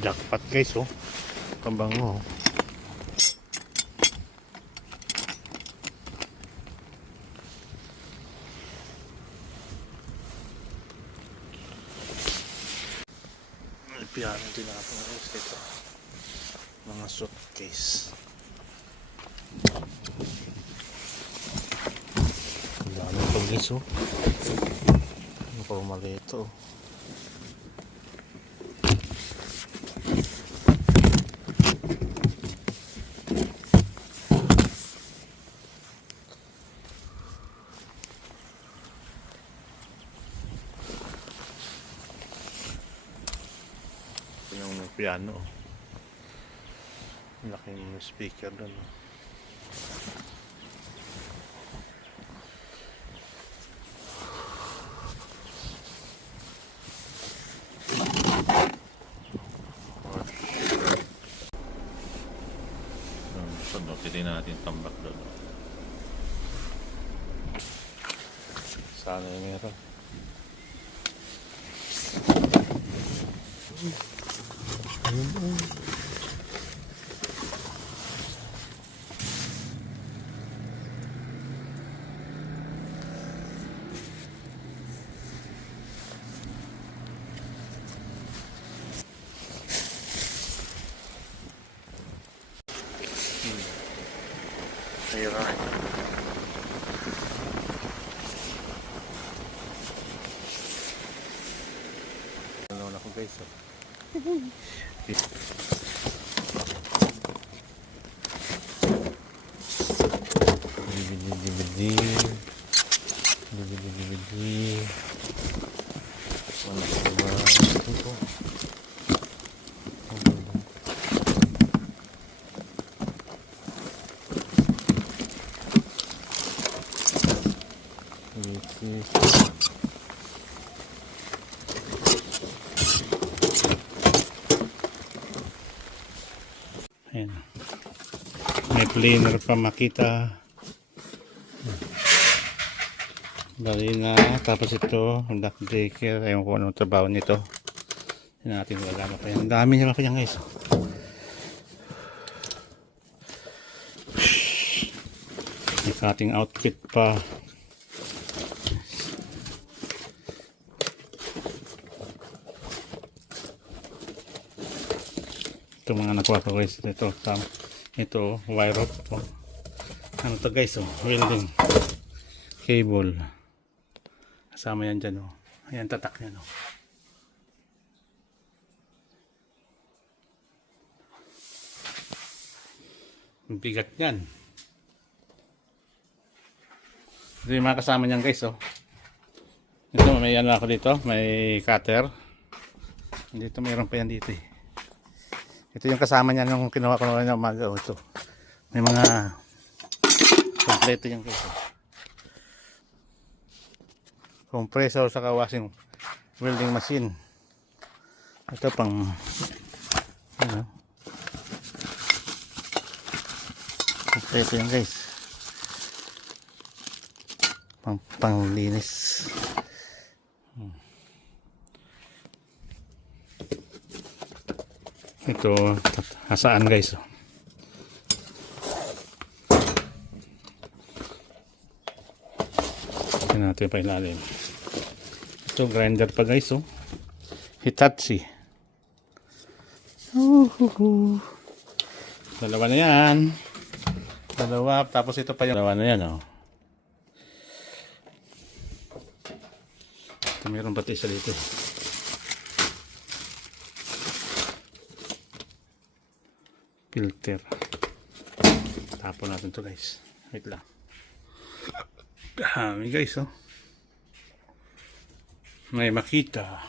Jackpot guys, oh. Kabango, oh. May piano din ako guys dito. Mga suitcase. Ang dami pag guys, oh. Ano pa umali ito, oh. Yung may piano, laking speaker doon. So, pili natin tambak doon. Sana yung meron. Ayun. Ano na ako guys, oh. DVD. Mana semua itu kok. Ayan. May cleaner pa makita. Bali na. Tapos ito, duck daycare. Ayaw ko anong trabaho nito. Hindi natin wala pa yan. Ang dami nila pa yan guys. May cutting outfit pa. Ito mga nakuha ko guys. Ito wire rope po. Ano to guys, oh, welding cable. Kasama yan dyan, oh. Ayan tatak yan, oh. Bigat yan. Ito yung mga kasama niyan guys, oh. Ito may ano ako dito, may cutter. Dito mayroon pa yan dito, eh. Ito yung kasama niya nung kinuha ko na umaga, oh. Ito may mga kompleto yan guys, oh. Compressor sa washing welding machine. Ito pang ano, kompleto yan guys, panglinis. Ito hasaan guys, oh. Tingnan natin pa ilalim. Ito grinder pa guys, oh. Hitachi. Dalawa na yan. Dalawa. Tapos ito pa yung dalawa na yan, oh. Ito mayroon pati isa dito. Filter. Tapon natin to guys. Wait lang. Dami guys, oh. May makita.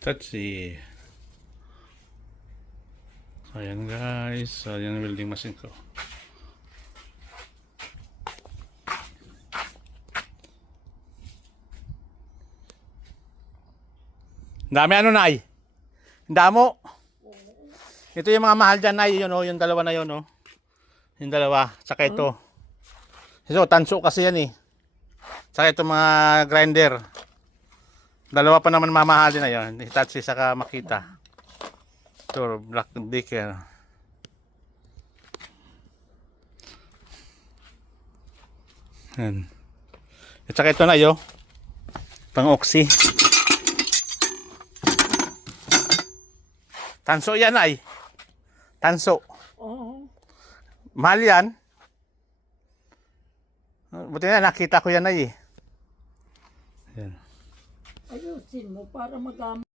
Tatsi. Ayan guys. Ayan ang welding machine ko. Dami ano, Nay? Damo. Ito yung mga mahal dyan, Nay. Yun, oh, yung dalawa na yun, oh. Yung dalawa. Saka ito. Ito, tanso kasi yan, eh. Saka ito mga grinder. Dalawa pa naman mamahalin na yun. Hitachi saka Makita. Victor Black Decker. Yan. At saka ito na yo. Pang-oxy. Tanso yan ay. Tanso. Oo. Mahal yan. Buti na nakita ko yan ay. Yan. Ayusin mo para magamit.